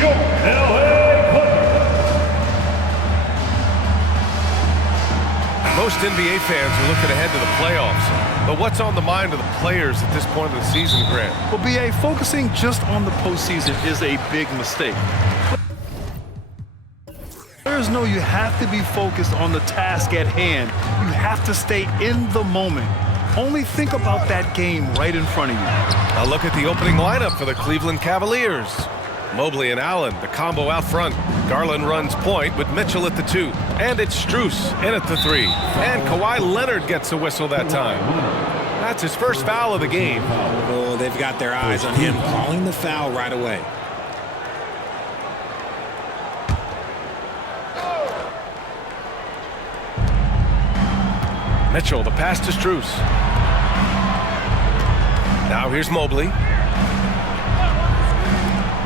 your LA Clippers. Most NBA fans are looking ahead to the playoffs. But what's on the mind of the players at this point of the season, Grant? Well, BA, focusing just on the postseason is a big mistake. Players know you have to be focused on the task at hand. You have to stay in the moment. Only think about that game right in front of you. A look at the opening lineup for the Cleveland Cavaliers. Mobley and Allen, the combo out front. Garland runs point with Mitchell at the 2. And it's Strus in at the 3. And Kawhi Leonard gets a whistle that time. That's his first foul of the game. Oh, they've got their eyes on him, calling the foul right away. Mitchell, the pass to Strus. Now here's Mobley.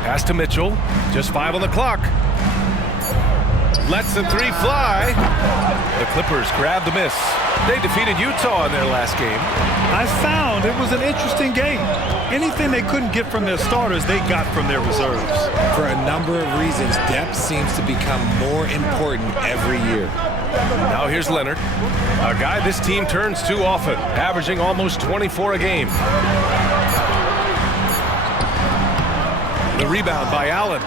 Pass to Mitchell. Just 5 on the clock. Lets the 3 fly. The Clippers grab the miss. They defeated Utah in their last game. I found it was an interesting game. Anything they couldn't get from their starters, they got from their reserves. For a number of reasons, depth seems to become more important every year. Now here's Leonard, a guy this team turns to often, averaging almost 24 a game. The rebound by Allen.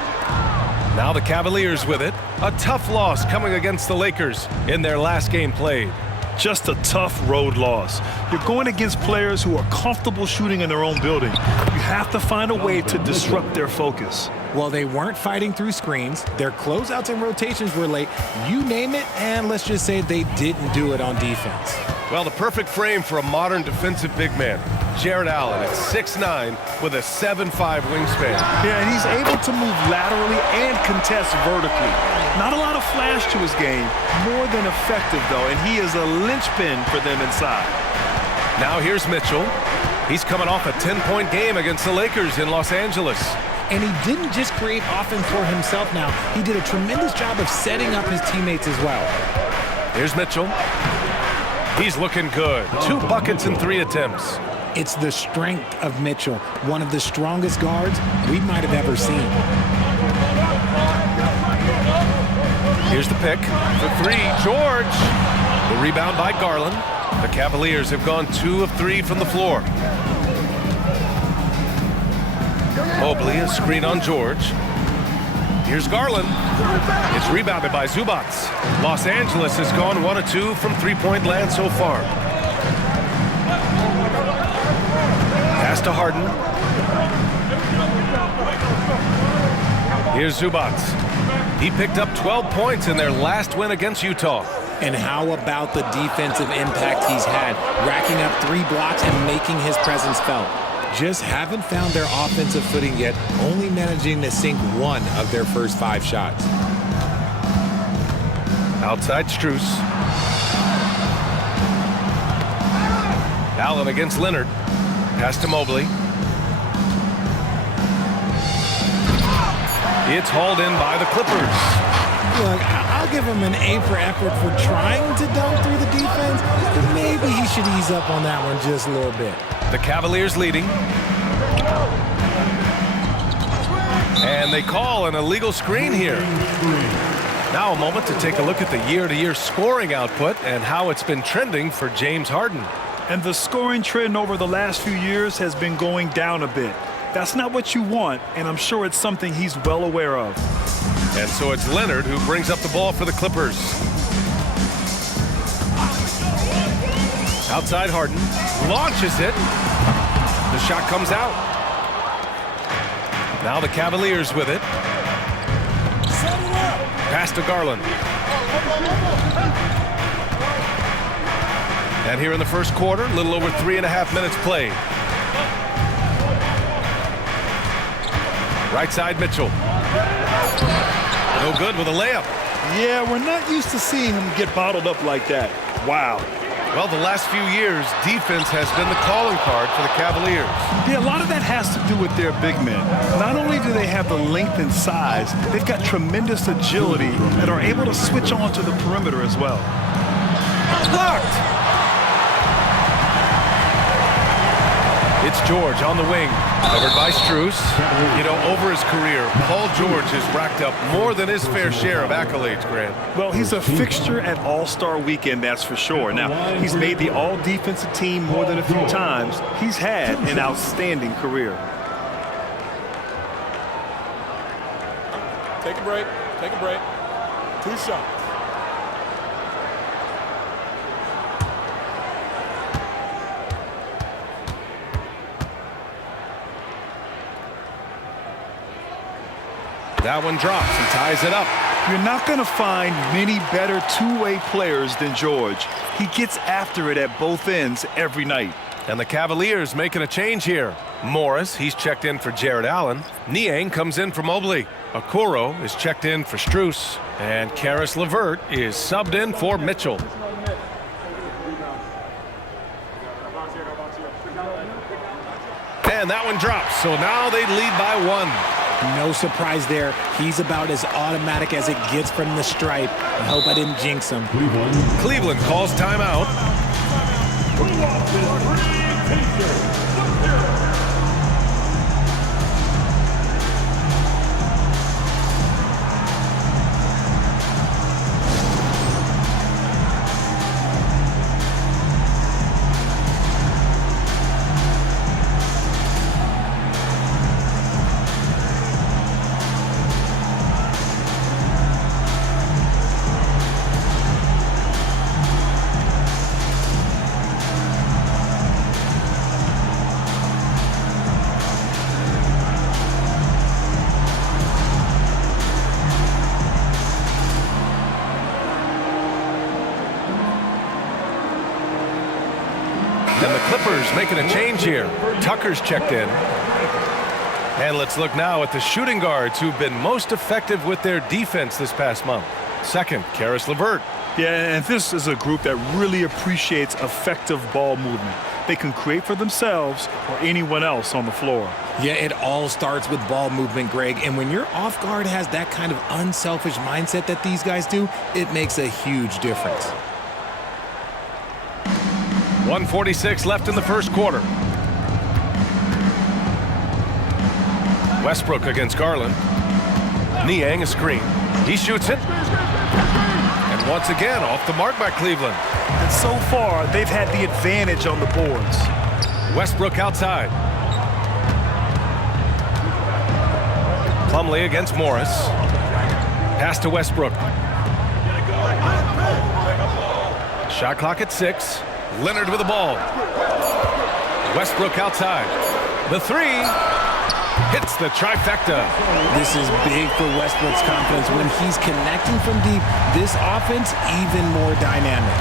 Now the Cavaliers with it. A tough loss coming against the Lakers in their last game played. Just a tough road loss. You're going against players who are comfortable shooting in their own building. You have to find a way to disrupt their focus. Well, they weren't fighting through screens. Their closeouts and rotations were late. You name it, and let's just say they didn't do it on defense. Well, the perfect frame for a modern defensive big man. Jarrett Allen at 6'9" with a 7'5" wingspan. Yeah, and he's able to move laterally and contest vertically. Not a lot of flash to his game, more than effective, though, and he is a linchpin for them inside. Now here's Mitchell. He's coming off a 10-point game against the Lakers in Los Angeles. And he didn't just create offense for himself now. He did a tremendous job of setting up his teammates as well. Here's Mitchell. He's looking good. 2 buckets and 3 attempts. It's the strength of Mitchell, one of the strongest guards we might have ever seen. Here's the pick for 3. George. The rebound by Garland. The Cavaliers have gone 2 of 3 from the floor. Mobley, a screen on George. Here's Garland. It's rebounded by Zubac. Los Angeles has gone 1 of 2 from three-point land so far. Pass to Harden. Here's Zubac. He picked up 12 points in their last win against Utah. And how about the defensive impact he's had, racking up 3 blocks and making his presence felt. Just haven't found their offensive footing yet, only managing to sink 1 of their first 5 shots. Outside Strus. Allen against Leonard. Pass to Mobley. It's hauled in by the Clippers. Look, I'll give him an A for effort for trying to dunk through the defense, but maybe he should ease up on that one just a little bit. The Cavaliers leading. And they call an illegal screen here. Now a moment to take a look at the year-to-year scoring output and how it's been trending for James Harden. And the scoring trend over the last few years has been going down a bit. That's not what you want, and I'm sure it's something he's well aware of. And so it's Leonard who brings up the ball for the Clippers. Outside Harden. Launches it. The shot comes out. Now the Cavaliers with it. Pass to Garland. And here in the first quarter, a little over 3.5 minutes played. Right side Mitchell. No good with a layup. Yeah, we're not used to seeing him get bottled up like that. Wow. Well, the last few years, defense has been the calling card for the Cavaliers. Yeah, a lot of that has to do with their big men. Not only do they have the length and size, they've got tremendous agility and are able to switch on to the perimeter as well. Blocked! It's George on the wing, covered by Strus. You know, over his career, Paul George has racked up more than his fair share of accolades, Grant. Well, he's a fixture at All-Star Weekend, that's for sure. Now, he's made the All-Defensive Team more than a few times. He's had an outstanding career. Take a break. Take a break. 2 shots. That one drops and ties it up. You're not going to find many better two-way players than George. He gets after it at both ends every night. And the Cavaliers making a change here. Morris, he's checked in for Jared Allen. Niang comes in for Mobley. Okoro is checked in for Strus. And Caris LeVert is subbed in for Mitchell. And that one drops, so now they lead by 1. No surprise there. He's about as automatic as it gets from the stripe. I hope I didn't jinx him. Cleveland calls timeout. And the Clippers making a change here. Tucker's checked in. And let's look now at the shooting guards who've been most effective with their defense this past month. Second, Caris LeVert. Yeah, and this is a group that really appreciates effective ball movement. They can create for themselves or anyone else on the floor. Yeah, it all starts with ball movement, Greg. And when your off guard has that kind of unselfish mindset that these guys do, it makes a huge difference. 1:46 left in the first quarter. Westbrook against Garland. Niang a screen. He shoots it. And once again, off the mark by Cleveland. And so far, they've had the advantage on the boards. Westbrook outside. Plumlee against Morris. Pass to Westbrook. Shot clock at 6. Leonard with the ball. Westbrook outside. The 3 hits the trifecta. This is big for Westbrook's confidence. When he's connecting from deep, this offense even more dynamic.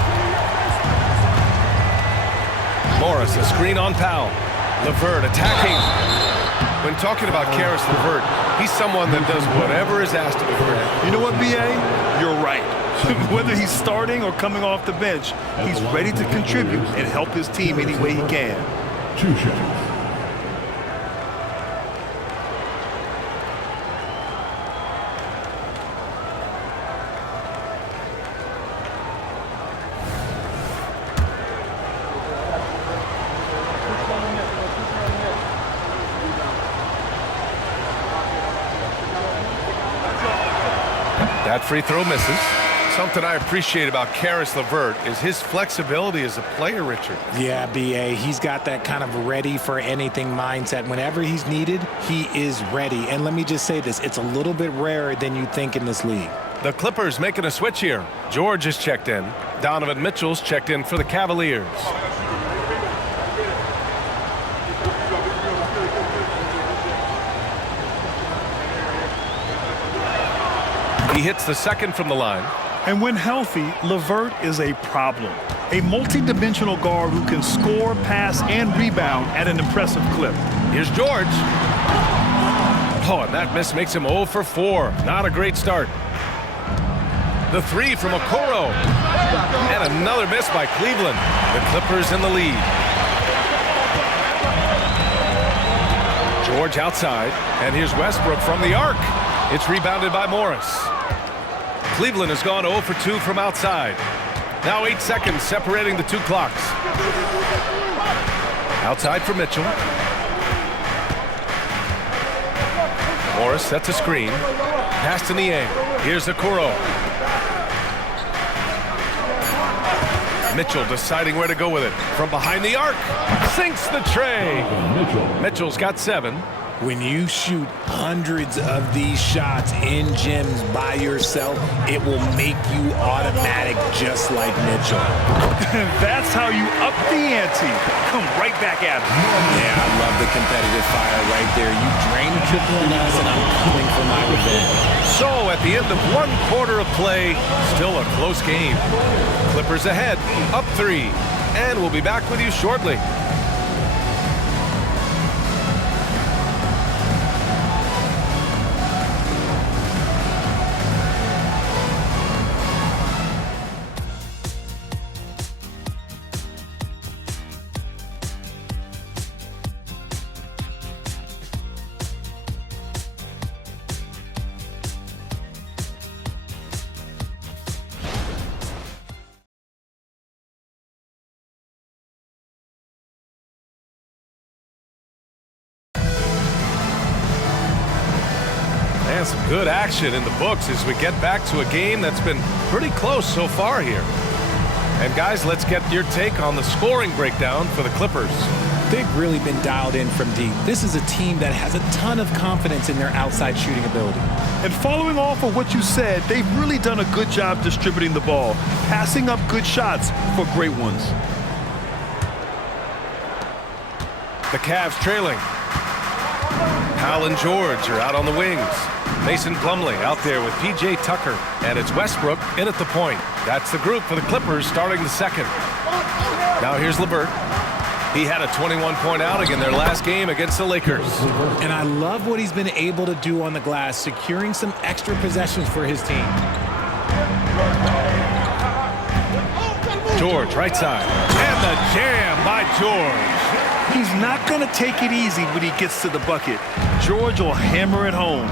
Morris, a screen on Powell. LeVert attacking. When talking about Caris LeVert, he's someone that does whatever is asked of him. You know what, B.A.? You're right. Whether he's starting or coming off the bench, he's ready to contribute and help his team any way he can. 2 shots. That free throw misses. Something I appreciate about Caris LeVert is his flexibility as a player, Richard. Yeah, B.A., he's got that kind of ready-for-anything mindset. Whenever he's needed, he is ready. And let me just say this, it's a little bit rarer than you think in this league. The Clippers making a switch here. George is checked in. Donovan Mitchell's checked in for the Cavaliers. He hits the second from the line. And when healthy, LeVert is a problem. A multi-dimensional guard who can score, pass, and rebound at an impressive clip. Here's George. Oh, and that miss makes him 0 for 4. Not a great start. The 3 from Okoro. And another miss by Cleveland. The Clippers in the lead. George outside. And here's Westbrook from the arc. It's rebounded by Morris. Cleveland has gone 0 for 2 from outside. Now 8 seconds separating the two clocks. Outside for Mitchell. Morris sets a screen. Pass to Niang. Here's Okoro. Mitchell deciding where to go with it. From behind the arc. Sinks the tray. Mitchell's got 7. When you shoot hundreds of these shots in gyms by yourself, it will make you automatic just like Mitchell. That's how you up the ante. Come right back at him. Yeah, I love the competitive fire right there. You drain a triple on us, and I'm coming for my revenge. So at the end of 1 quarter of play, still a close game. Clippers ahead, up 3. And we'll be back with you shortly. And some good action in the books as we get back to a game that's been pretty close so far here. And guys, let's get your take on the scoring breakdown for the Clippers. They've really been dialed in from deep. This is a team that has a ton of confidence in their outside shooting ability. And following off of what you said, they've really done a good job distributing the ball, passing up good shots for great ones. The Cavs trailing. Powell and George are out on the wings. Mason Plumlee out there with P.J. Tucker. And it's Westbrook in at the point. That's the group for the Clippers starting the second. Now here's LeVert. He had a 21-point outing in their last game against the Lakers. And I love what he's been able to do on the glass, securing some extra possessions for his team. George, right side. And the jam by George. He's not going to take it easy when he gets to the bucket. George will hammer it home.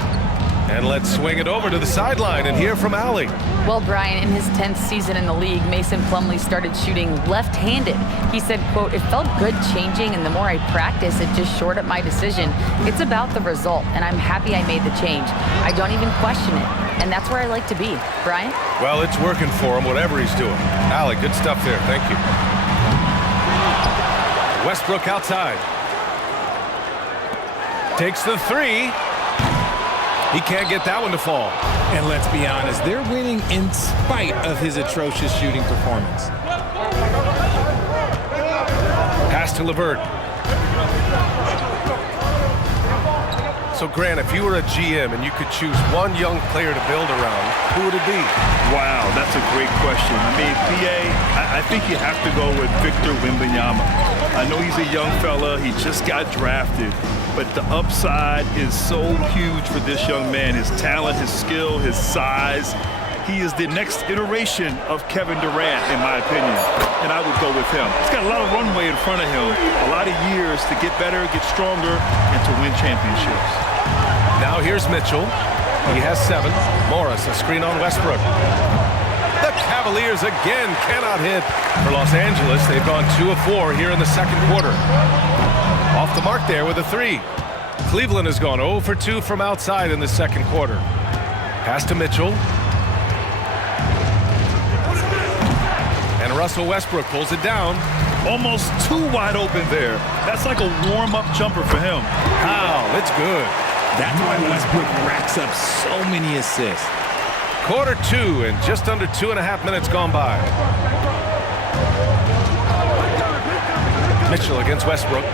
And let's swing it over to the sideline and hear from Allie. Well, Brian, in his 10th season in the league, Mason Plumlee started shooting left-handed. He said, quote, "It felt good changing, and the more I practice, it just shored up my decision. It's about the result, and I'm happy I made the change. I don't even question it, and that's where I like to be." Brian? Well, it's working for him, whatever he's doing. Allie, good stuff there. Thank you. Westbrook outside. Takes the 3. He can't get that one to fall. And let's be honest, they're winning in spite of his atrocious shooting performance. Pass to LeVert. So, Grant, if you were a GM and you could choose one young player to build around, who would it be? Wow, that's a great question. I mean, I think you have to go with Victor Wembanyama. I know he's a young fella. He just got drafted. But the upside is so huge for this young man. His talent, his skill, his size. He is the next iteration of Kevin Durant, in my opinion. And I would go with him. He's got a lot of runway in front of him. A lot of years to get better, get stronger, and to win championships. Now here's Mitchell. He has 7. Morris, a screen on Westbrook. The Cavaliers again cannot hit. For Los Angeles, they've gone 2 of 4 here in the second quarter. Off the mark there with a 3. Cleveland has gone 0 for 2 from outside in the second quarter. Pass to Mitchell. And Russell Westbrook pulls it down. Almost too wide open there. That's like a warm-up jumper for him. Wow, it's good. That's why Westbrook racks up so many assists. Quarter 2 and just under 2.5 minutes gone by. Mitchell against Westbrook.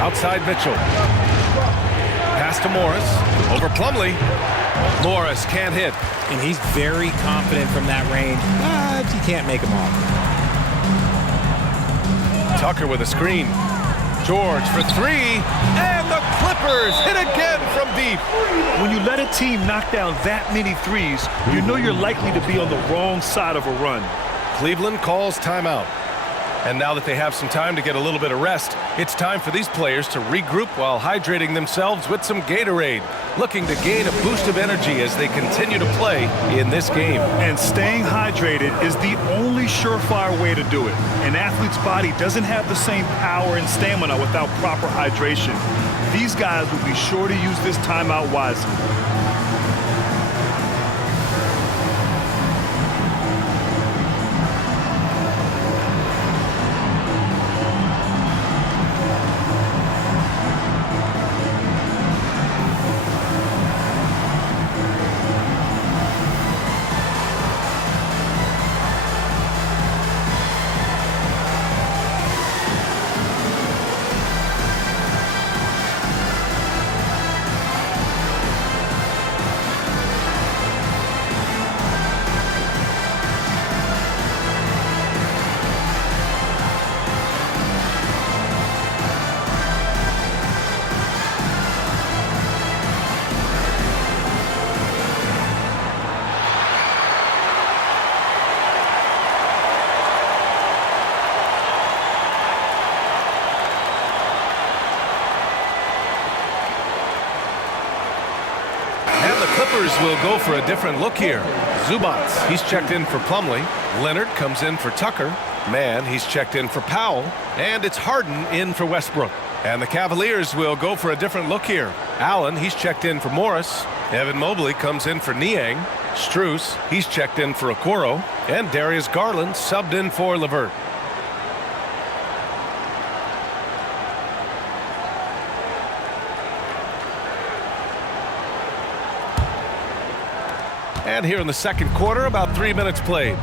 Outside Mitchell. Pass to Morris. Over Plumlee. Morris can't hit. And he's very confident from that range, but you can't make him off. Tucker with a screen. George for 3. And the Clippers hit again from deep. When you let a team knock down that many threes, you know you're likely to be on the wrong side of a run. Cleveland calls timeout. And now that they have some time to get a little bit of rest, it's time for these players to regroup while hydrating themselves with some Gatorade, looking to gain a boost of energy as they continue to play in this game. And staying hydrated is the only surefire way to do it. An athlete's body doesn't have the same power and stamina without proper hydration. These guys will be sure to use this timeout wisely. Clippers will go for a different look here. Zubats, he's checked in for Plumlee. Leonard comes in for Tucker. Mann, he's checked in for Powell. And it's Harden in for Westbrook. And the Cavaliers will go for a different look here. Allen, he's checked in for Morris. Evan Mobley comes in for Niang. Strus, he's checked in for Okoro. And Darius Garland subbed in for LeVert. And here in the second quarter, about 3 minutes played.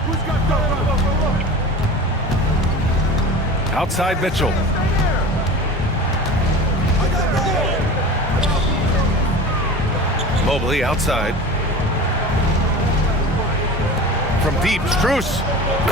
Outside Mitchell. Mobley outside. From deep, Strus.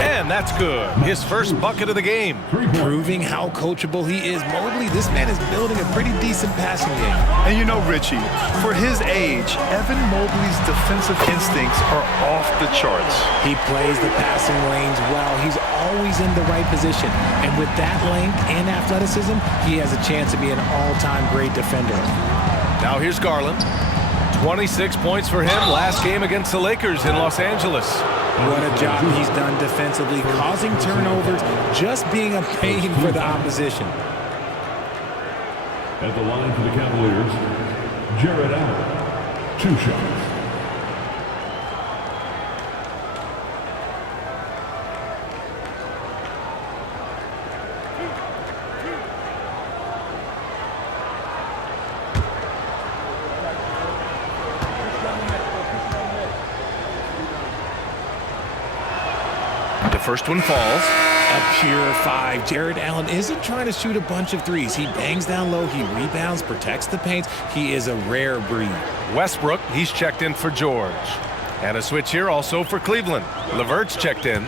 And that's good. His first bucket of the game. Proving how coachable he is. Mobley, this man is building a pretty decent passing game. And you know, Richie, for his age, Evan Mobley's defensive instincts are off the charts. He plays the passing lanes well. He's always in the right position. And with that length and athleticism, he has a chance to be an all-time great defender. Now here's Garland. 26 points for him last game against the Lakers in Los Angeles. What a job he's done defensively, causing turnovers, just being a pain for the opposition. At the line for the Cavaliers, Jared Allen, 2 shots. First one falls. A pure 5. Jared Allen isn't trying to shoot a bunch of threes. He bangs down low, he rebounds, protects the paint. He is a rare breed. Westbrook, he's checked in for George. And a switch here also for Cleveland. LeVert's checked in.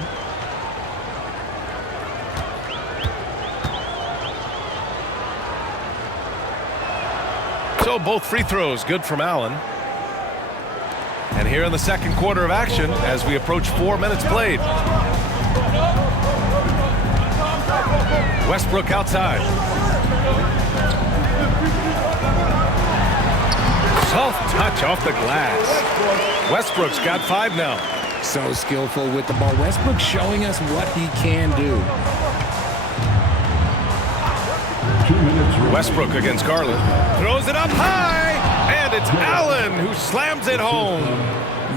So both free throws good from Allen. And here in the second quarter of action as we approach 4 minutes played. Westbrook outside. Soft touch off the glass. Westbrook's got 5 now. So skillful with the ball. Westbrook showing us what he can do. 2 minutes. Westbrook against Garland. Throws it up high. And it's Allen who slams it home.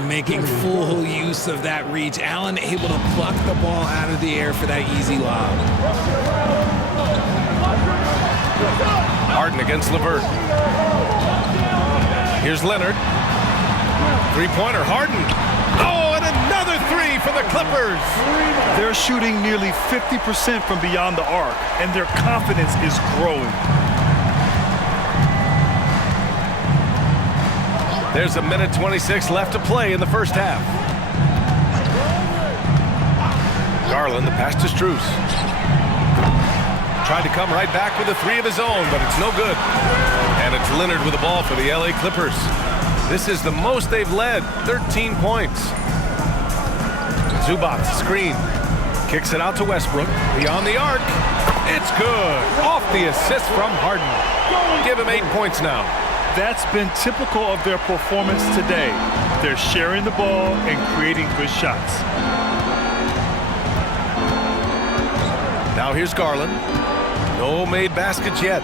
Making full use of that reach. Allen able to pluck the ball out of the air for that easy lob. Harden against LeVert. Here's Leonard. Three-pointer, Harden. Oh, and another 3 for the Clippers. They're shooting nearly 50% from beyond the arc, and their confidence is growing. There's a minute 26 left to play in the first half. Garland, the pass to Strus. Tried to come right back with a 3 of his own, but it's no good. And it's Leonard with the ball for the LA Clippers. This is the most they've led, 13 points. Zubats screen. Kicks it out to Westbrook. Beyond the arc. It's good. Off the assist from Harden. Give him 8 points now. That's been typical of their performance today. They're sharing the ball and creating good shots. Now here's Garland. No made baskets yet.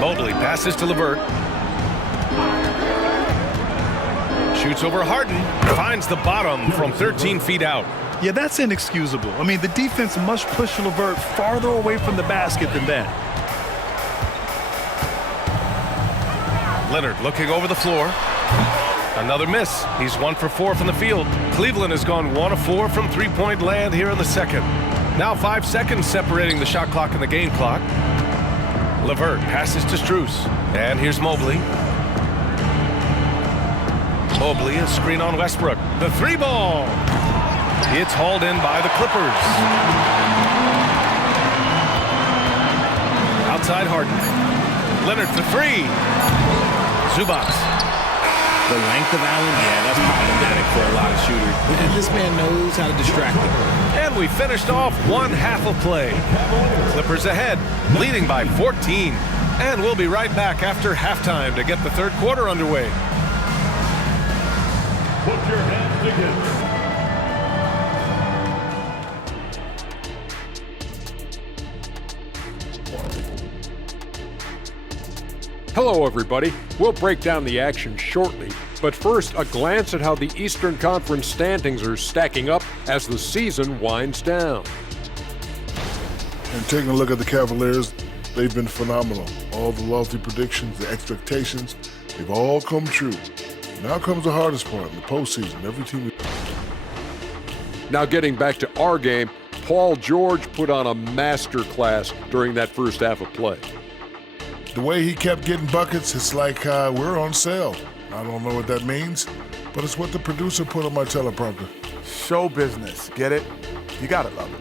Mobley passes to LeVert. Shoots over Harden. Finds the bottom from 13 feet out. Yeah, that's inexcusable. I mean, the defense must push LeVert farther away from the basket than that. Leonard looking over the floor. Another miss. He's 1 for 4 from the field. Cleveland has gone 1 of 4 from three-point land here in the second. Now 5 seconds separating the shot clock and the game clock. LeVert passes to Strus. And here's Mobley. Mobley, a screen on Westbrook. The three ball. It's hauled in by the Clippers. Outside Harden. Leonard for three. Zubats. The length of Allen, yeah, that's problematic for a lot of shooters. And this man knows how to distract them. And we finished off one half of play. Clippers ahead, leading by 14. And we'll be right back after halftime to get the third quarter underway. Put your hands together. Hello, everybody. We'll break down the action shortly, but first, a glance at how the Eastern Conference standings are stacking up as the season winds down. And taking a look at the Cavaliers, they've been phenomenal. All the lofty predictions, the expectations, they've all come true. Now comes the hardest part in the postseason. Every team. Now getting back to our game, Paul George put on a master class during that first half of play. The way he kept getting buckets, it's like we're on sale. I don't know what that means, but it's what the producer put on my teleprompter. Show business. Get it? You gotta love it.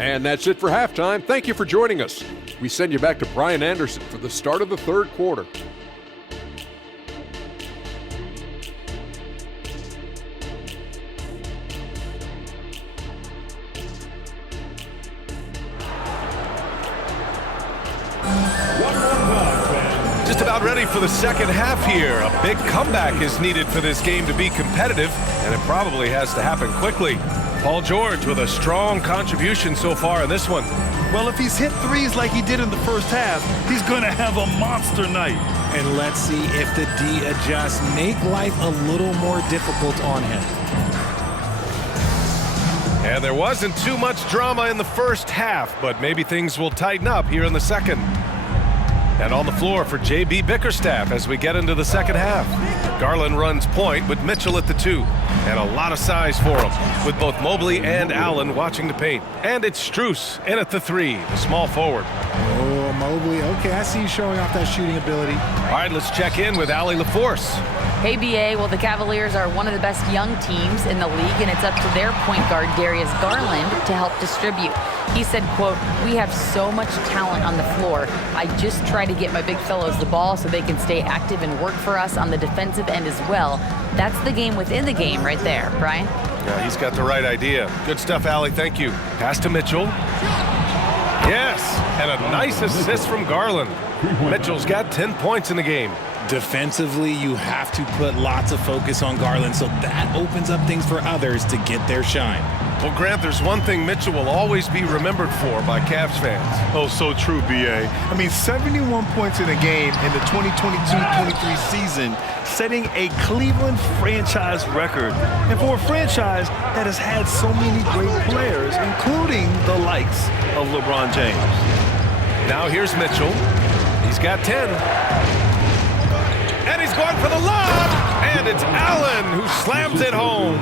And that's it for halftime. Thank you for joining us. We send you back to Brian Anderson for the start of the third quarter. Just about ready for the second half here. A big comeback is needed for this game to be competitive, and it probably has to happen quickly. Paul George with a strong contribution so far in this one. Well, if he's hit threes like he did in the first half, he's going to have a monster night. And let's see if the D adjusts, make life a little more difficult on him. And there wasn't too much drama in the first half, but maybe things will tighten up here in the second. And on the floor for J.B. Bickerstaff as we get into the second half. Garland runs point with Mitchell at the 2. And a lot of size for him, with both Mobley and Allen watching the paint. And it's Strus in at the 3, the small forward. Oh, Mobley. Okay, I see you showing off that shooting ability. All right, let's check in with Allie LaForce. Hey, BA. Well, the Cavaliers are one of the best young teams in the league, and it's up to their point guard, Darius Garland, to help distribute. He said, quote, "We have so much talent on the floor. I just try to get my big fellows the ball so they can stay active and work for us on the defensive end as well." That's the game within the game right there, Brian. Yeah, he's got the right idea. Good stuff, Allie. Thank you. Pass to Mitchell. Yes, and a nice assist from Garland. Mitchell's got 10 points in the game. Defensively, you have to put lots of focus on Garland, so that opens up things for others to get their shine. Well, Grant, there's one thing Mitchell will always be remembered for by Cavs fans. Oh, so true, B.A. I mean, 71 points in a game in the 2022-23 season, setting a Cleveland franchise record. And for a franchise that has had so many great players, including the likes of LeBron James. Now here's Mitchell. He's got 10. And he's going for the lob. And it's Allen who slams it home.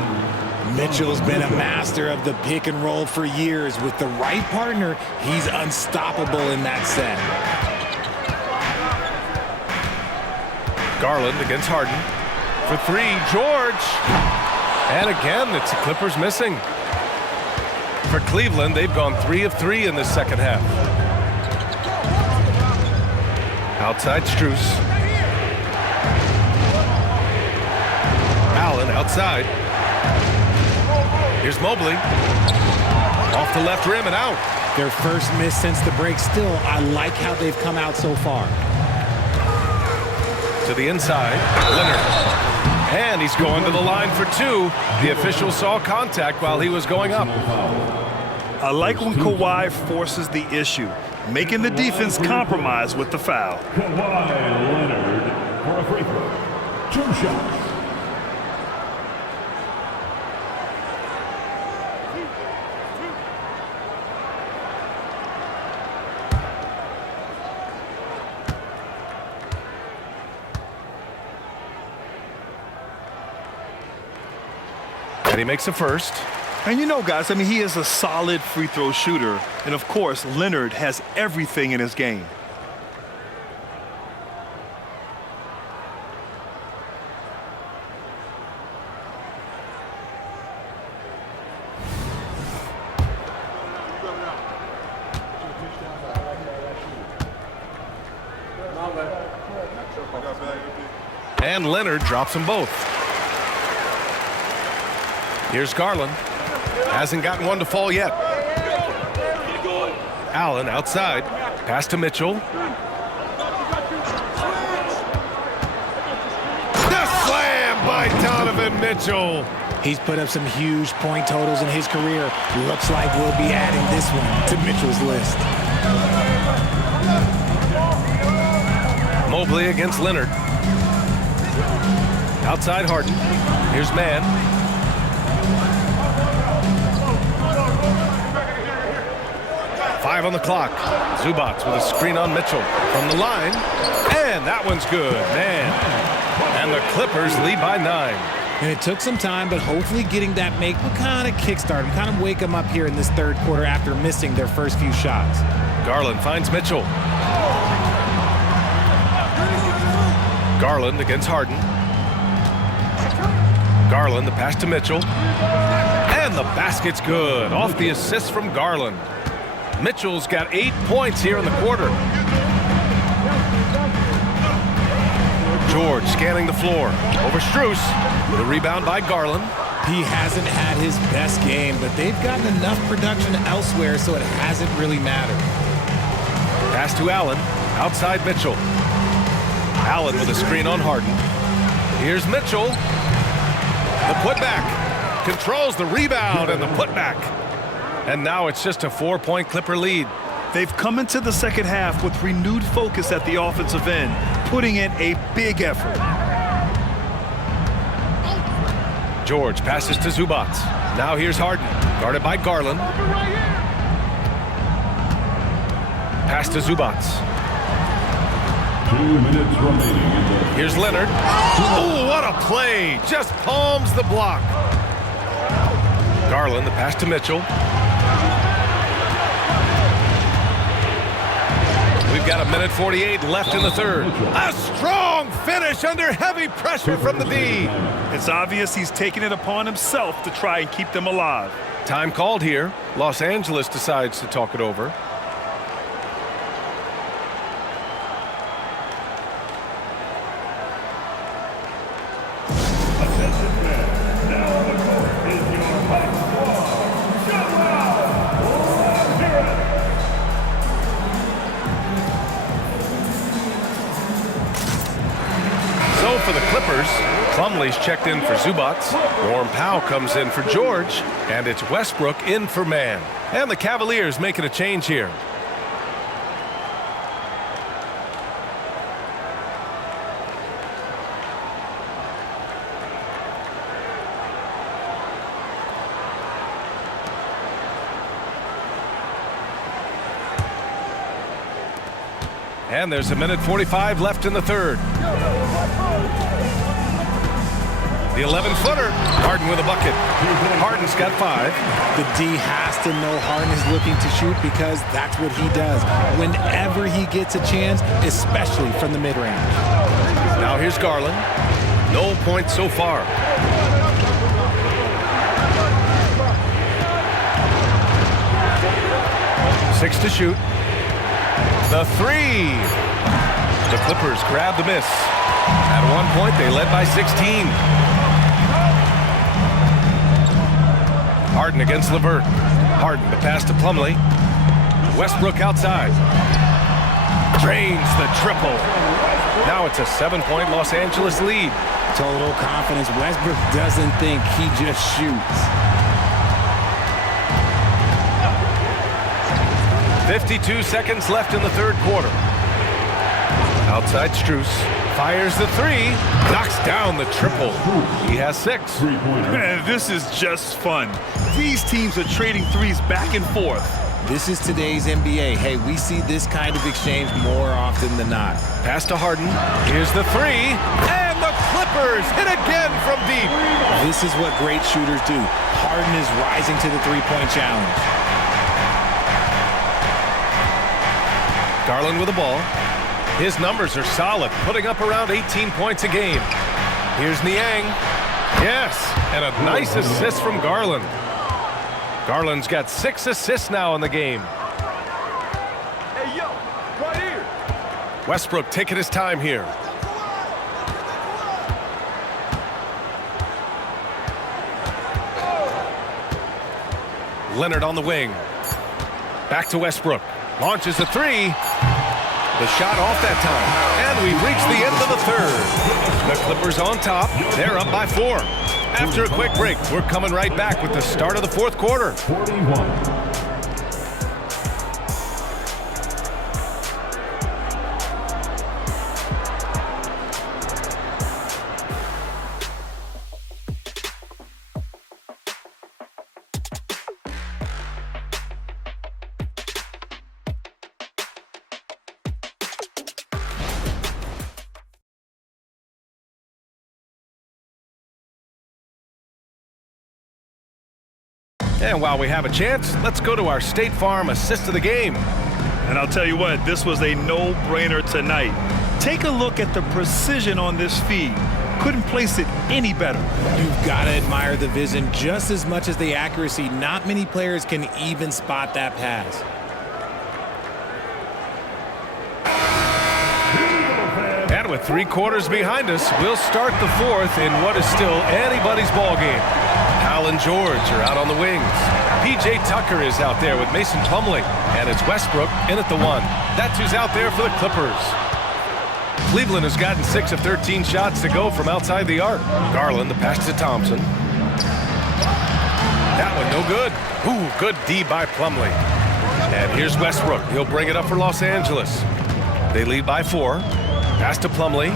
Mitchell's been a master of the pick and roll for years. With the right partner, he's unstoppable in that set. Garland against Harden. For 3, George. And again, it's the Clippers missing. For Cleveland, they've gone 3 of 3 in this second half. Outside Strus. Allen outside. Here's Mobley. Off the left rim and out. Their first miss since the break. Still, I like how they've come out so far. To the inside, Leonard. And he's going to the line for two. The official saw contact while he was going up. I like when Kawhi forces the issue, making the defense compromise with the foul. Kawhi Leonard for a free throw. 2 shots. And he makes a first. And you know, guys, I mean, he is a solid free throw shooter. And, of course, Leonard has everything in his game. And Leonard drops them both. Here's Garland. Hasn't gotten one to fall yet. Allen outside. Pass to Mitchell. The slam by Donovan Mitchell. He's put up some huge point totals in his career. Looks like we'll be adding this one to Mitchell's list. Mobley against Leonard. Outside Harden. Here's Mann. Five on the clock. Zubats with a screen on Mitchell from the line. And that one's good, man. And the Clippers lead by 9. And it took some time, but hopefully getting that make will kind of kickstart them, kind of wake them up here in this third quarter after missing their first few shots. Garland finds Mitchell. Garland against Harden. Garland, the pass to Mitchell. And the basket's good. Off the assist from Garland. Mitchell's got 8 points here in the quarter. George scanning the floor. Over Strus. The rebound by Garland. He hasn't had his best game, but they've gotten enough production elsewhere, so it hasn't really mattered. Pass to Allen. Outside Mitchell. Allen with a screen on Harden. Here's Mitchell. The putback. Controls the rebound and the putback. And now it's just a 4-point Clipper lead. They've come into the second half with renewed focus at the offensive end, putting in a big effort. George passes to Zubats. Now here's Harden, guarded by Garland. Pass to Zubats. 2 minutes remaining. Here's Leonard. Oh, what a play! Just palms the block. Garland, the pass to Mitchell. We've got 1:48 left in the third. A strong finish under heavy pressure from the D. It's obvious he's taking it upon himself to try and keep them alive. Time called here. Los Angeles decides to talk it over. For the Clippers, Plumlee's checked in for Zubats. Norm Powell comes in for George. And it's Westbrook in for Mann. And the Cavaliers making a change here. And there's 1:45 left in the third. The 11-footer. Harden with a bucket. Harden's got 5. The D has to know Harden is looking to shoot because that's what he does whenever he gets a chance, especially from the mid-range. Now here's Garland. No points so far. Six to shoot. The 3. The Clippers grab the miss. At one point, they led by 16. Harden against LeVert. Harden, the pass to Plumlee. Westbrook outside. Drains the triple. Now it's a 7-point Los Angeles lead. Total confidence. Westbrook doesn't think, he just shoots. 52 seconds left in the third quarter. Outside Strus. Fires the three. Knocks down the triple. He has 6. Man, this is just fun. These teams are trading threes back and forth. This is today's NBA. Hey, we see this kind of exchange more often than not. Pass to Harden. Here's the three. And the Clippers hit again from deep. This is what great shooters do. Harden is rising to the three-point challenge. Garland with the ball. His numbers are solid, putting up around 18 points a game. Here's Niang. Yes, and a nice assist from Garland. Garland's got 6 assists now in the game. Hey, yo, right here. Westbrook taking his time here. Leonard on the wing. Back to Westbrook. Launches a three. The shot off that time. And we've reached the end of the third. The Clippers on top. They're up by 4. After a quick break, we're coming right back with the start of the fourth quarter. 41. And while we have a chance, let's go to our State Farm assist of the game. And I'll tell you what, this was a no-brainer tonight. Take a look at the precision on this feed. Couldn't place it any better. You've got to admire the vision just as much as the accuracy. Not many players can even spot that pass. And with 3 quarters behind us, we'll start the fourth in what is still anybody's ball game. Hal and George are out on the wings. P.J. Tucker is out there with Mason Plumlee. And it's Westbrook in at the 1. That's who's out there for the Clippers. Cleveland has gotten 6 of 13 shots to go from outside the arc. Garland, the pass to Thompson. That one no good. Ooh, good D by Plumlee. And here's Westbrook. He'll bring it up for Los Angeles. They lead by 4. Pass to Plumlee.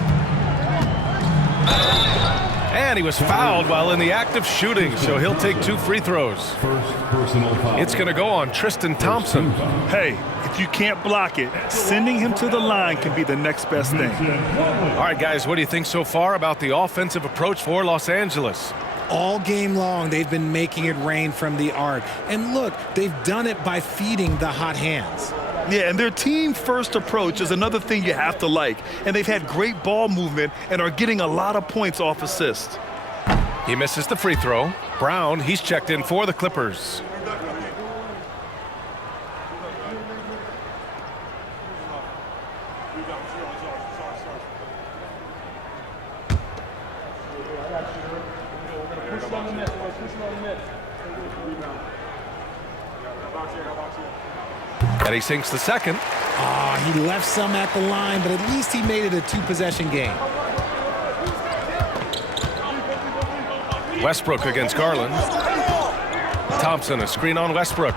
And he was fouled while in the act of shooting, so he'll take 2 free throws. First personal foul. It's going to go on Tristan Thompson. Hey, if you can't block it, sending him to the line can be the next best thing. All right, guys, what do you think so far about the offensive approach for Los Angeles? All game long, they've been making it rain from the arc. And look, they've done it by feeding the hot hands. Yeah, and their team-first approach is another thing you have to like. And they've had great ball movement and are getting a lot of points off assists. He misses the free throw. Brown, he's checked in for the Clippers. And he sinks the second. He left some at the line, but at least he made it a 2-possession game. Westbrook against Garland. Thompson, a screen on Westbrook.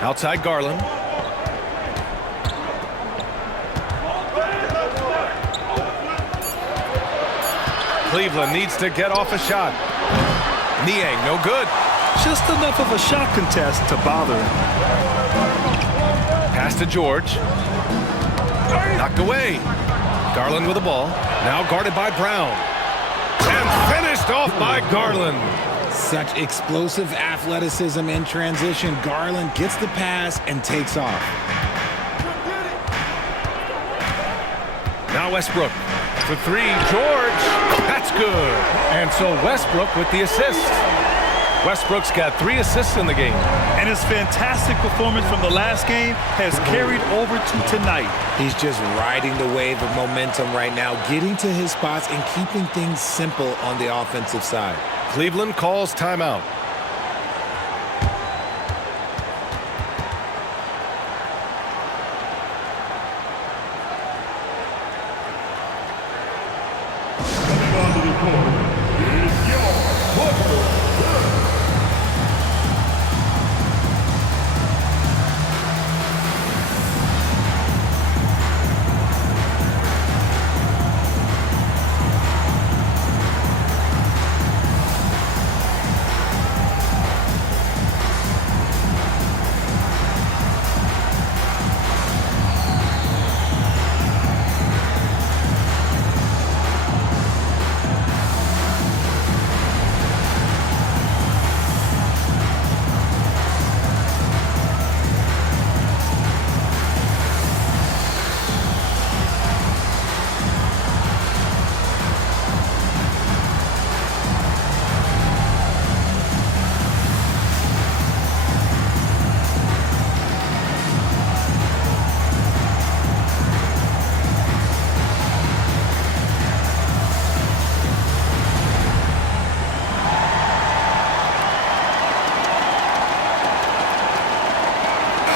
Outside Garland. Cleveland needs to get off a shot. Niang, no good. Just enough of a shot contest to bother him. Pass to George. Knocked away. Garland with the ball. Now guarded by Brown. And finished off by Garland. Such explosive athleticism in transition. Garland gets the pass and takes off. Now Westbrook for 3. George. That's good. And so Westbrook with the assist. Westbrook's got 3 assists in the game. And his fantastic performance from the last game has carried over to tonight. He's just riding the wave of momentum right now, getting to his spots and keeping things simple on the offensive side. Cleveland calls timeout.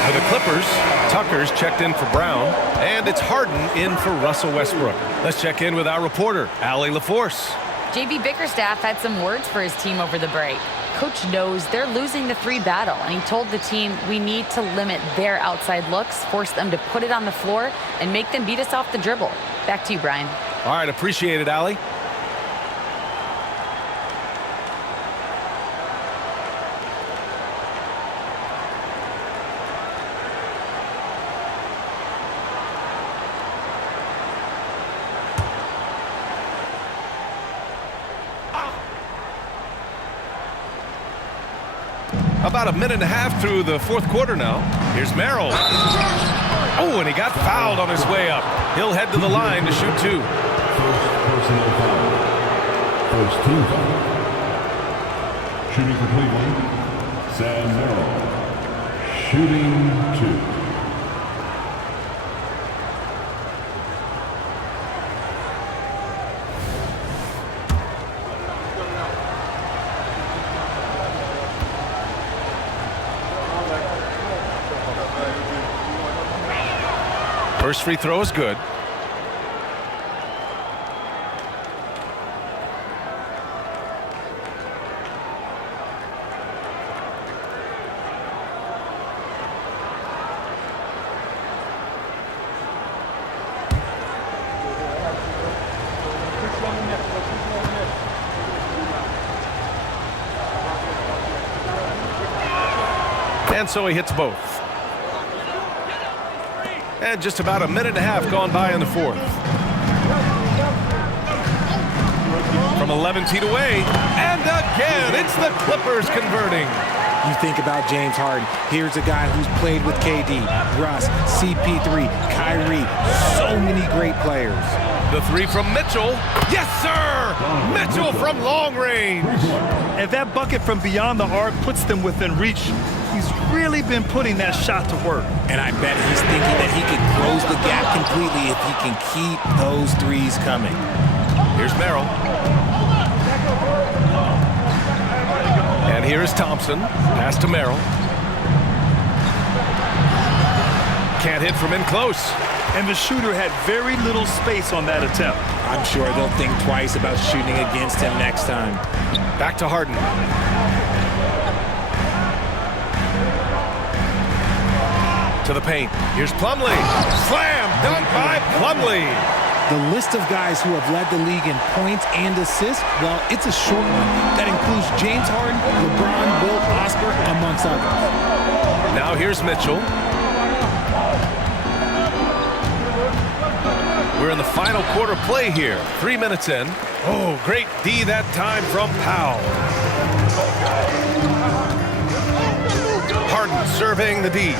For the Clippers, Tucker's checked in for Brown, and it's Harden in for Russell Westbrook. Let's check in with our reporter, Allie LaForce. JB Bickerstaff had some words for his team over the break. Coach knows they're losing the 3 battle, and he told the team we need to limit their outside looks, force them to put it on the floor, and make them beat us off the dribble. Back to you, Brian. All right, appreciate it, Allie. About a minute and a half through the 4th quarter now. Here's Merrill. Oh, and he got fouled on his way up. He'll head to the line to shoot 2. First personal foul. First team foul. Shooting for Cleveland, Sam Merrill. Shooting 2. First free throw is good. And so he hits both. And just about a minute and a half gone by in the 4th. From 11 feet away, and again, it's the Clippers converting. You think about James Harden. Here's a guy who's played with KD, Russ, CP3, Kyrie, so many great players. The 3 from Mitchell. Yes, sir! Mitchell from long range. And that bucket from beyond the arc puts them within reach. He's really been putting that shot to work. And I bet he's thinking that he can close the gap completely if he can keep those 3s coming. Here's Merrill. And here's Thompson. Pass to Merrill. Can't hit from in close. And the shooter had very little space on that attempt. I'm sure they'll think twice about shooting against him next time. Back to Harden. To the paint. Here's Plumlee. Slam dunk by Plumlee. The list of guys who have led the league in points and assists, well, it's a short one. That includes James Harden, LeBron, Wilt, Oscar, amongst others. Now here's Mitchell. We're in the final quarter play here. 3 minutes in. Oh, great D that time from Powell. Harden serving the D.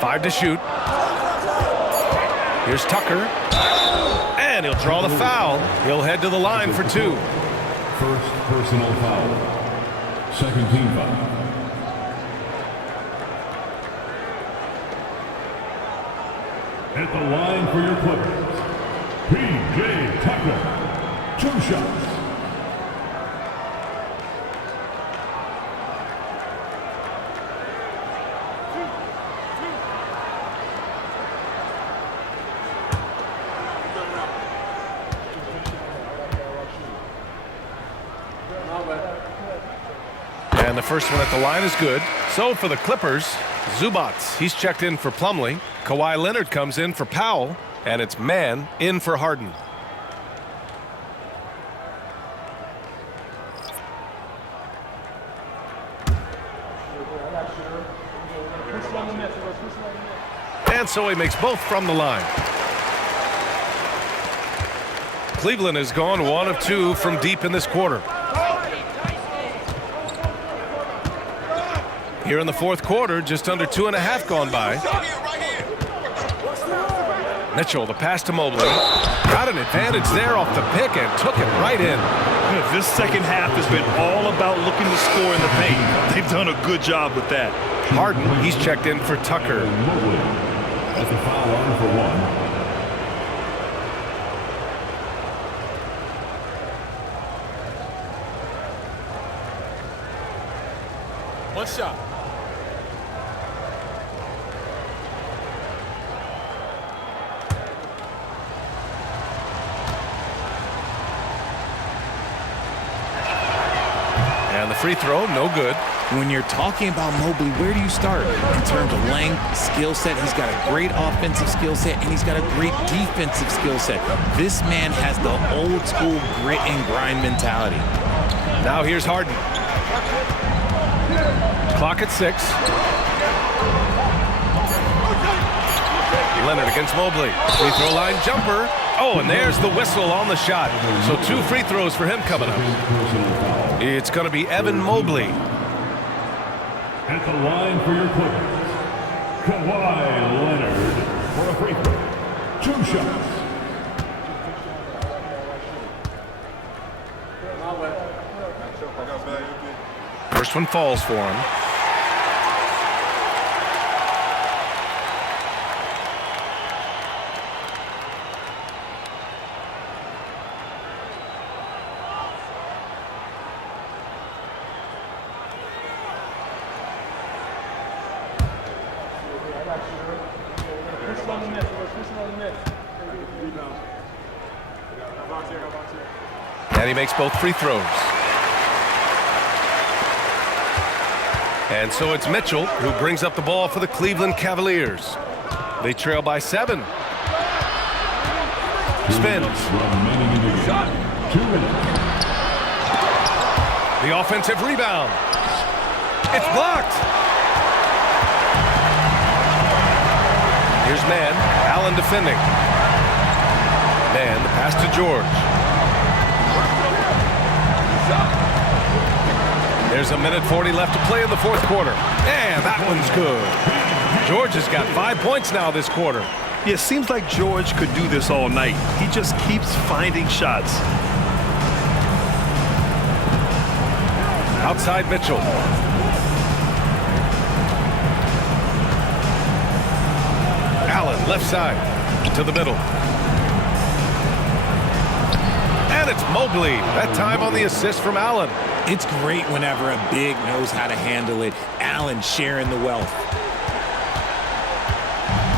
Five to shoot. Here's Tucker. And he'll draw the foul. He'll head to the line for 2. First personal foul. Second team foul. At the line for your Clippers, P.J. Tucker. 2 shots. And the first one at the line is good. So for the Clippers, Zubats, he's checked in for Plumlee. Kawhi Leonard comes in for Powell. And it's man in for Harden. And so he makes both from the line. Cleveland has gone 1 of 2 from deep in this quarter. Here in the fourth quarter, just under 2.5 gone by. Mitchell, the pass to Mobley. Got an advantage there off the pick and took it right in. This second half has been all about looking to score in the paint. They've done a good job with that. Harden, he's checked in for Tucker. Mobley at the foul line for 1. One shot. And the free throw, no good. When you're talking about Mobley, where do you start? In terms of length, skill set, he's got a great offensive skill set, and he's got a great defensive skill set. This man has the old school grit and grind mentality. Now here's Harden. Clock at 6. Leonard against Mobley. Free throw line jumper. Oh, and there's the whistle on the shot. So 2 free throws for him coming up. It's going to be Evan Mobley. At the line for your Clippers, Kawhi Leonard for a free throw. 2 shots. First one falls for him. And he makes both free throws. And so it's Mitchell who brings up the ball for the Cleveland Cavaliers. They trail by 7. Spins. The offensive rebound. It's blocked. Here's Man. Allen defending. Man, the pass to George. There's a minute 40 left to play in the fourth quarter. And that one's good. George has got 5 points now this quarter. Yeah, it seems like George could do this all night. He just keeps finding shots. Outside Mitchell. Allen, left side, to the middle. And it's Mobley. That time on the assist from Allen. It's great whenever a big knows how to handle it. Allen sharing the wealth.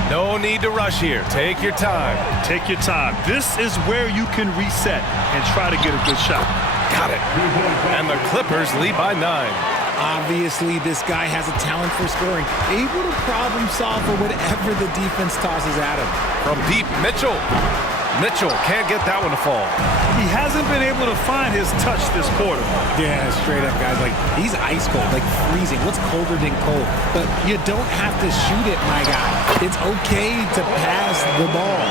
No need to rush here. Take your time. Take your time. This is where you can reset and try to get a good shot. Got it. And the Clippers lead by 9. Obviously, this guy has a talent for scoring, able to problem solve for whatever the defense tosses at him. From deep, Mitchell. Mitchell can't get that one to fall. He hasn't been able to find his touch this quarter. Yeah, straight up, guys. Like, he's ice cold, like freezing. What's colder than cold? But you don't have to shoot it, my guy. It's okay to pass the ball.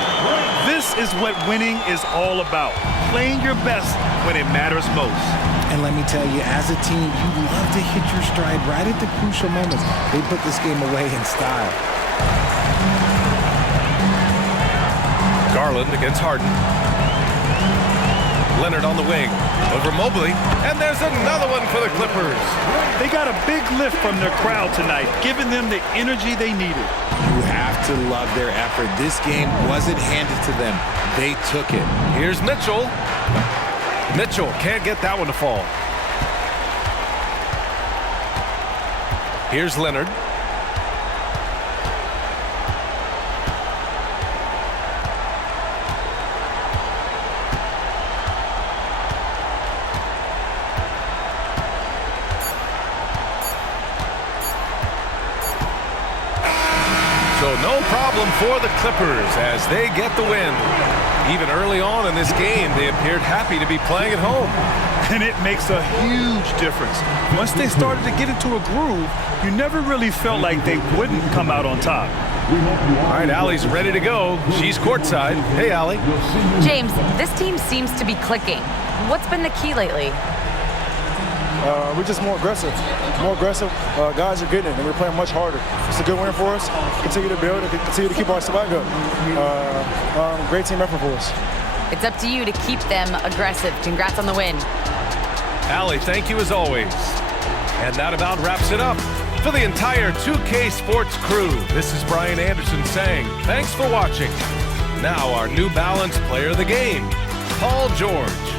This is what winning is all about. Playing your best when it matters most. And let me tell you, as a team, you love to hit your stride right at the crucial moments. They put this game away in style. Garland against Harden. Leonard on the wing. Over Mobley. And there's another one for the Clippers. They got a big lift from their crowd tonight, giving them the energy they needed. You have to love their effort. This game wasn't handed to them. They took it. Here's Mitchell. Mitchell can't get that one to fall. Here's Leonard. So no problem for the Clippers as they get the win. Even early on in this game, they appeared happy to be playing at home. And it makes a huge difference. Once they started to get into a groove, you never really felt like they wouldn't come out on top. All right, Allie's ready to go. She's courtside. Hey, Allie. James, this team seems to be clicking. What's been the key lately? We're just more aggressive. Guys are getting it, and we're playing much harder. It's a good win for us. Continue to build and continue to keep our swag up. Great team effort for us. It's up to you to keep them aggressive. Congrats on the win. Allie, thank you as always. And that about wraps it up. For the entire 2K Sports crew, this is Brian Anderson saying thanks for watching. Now our New Balance player of the game, Paul George.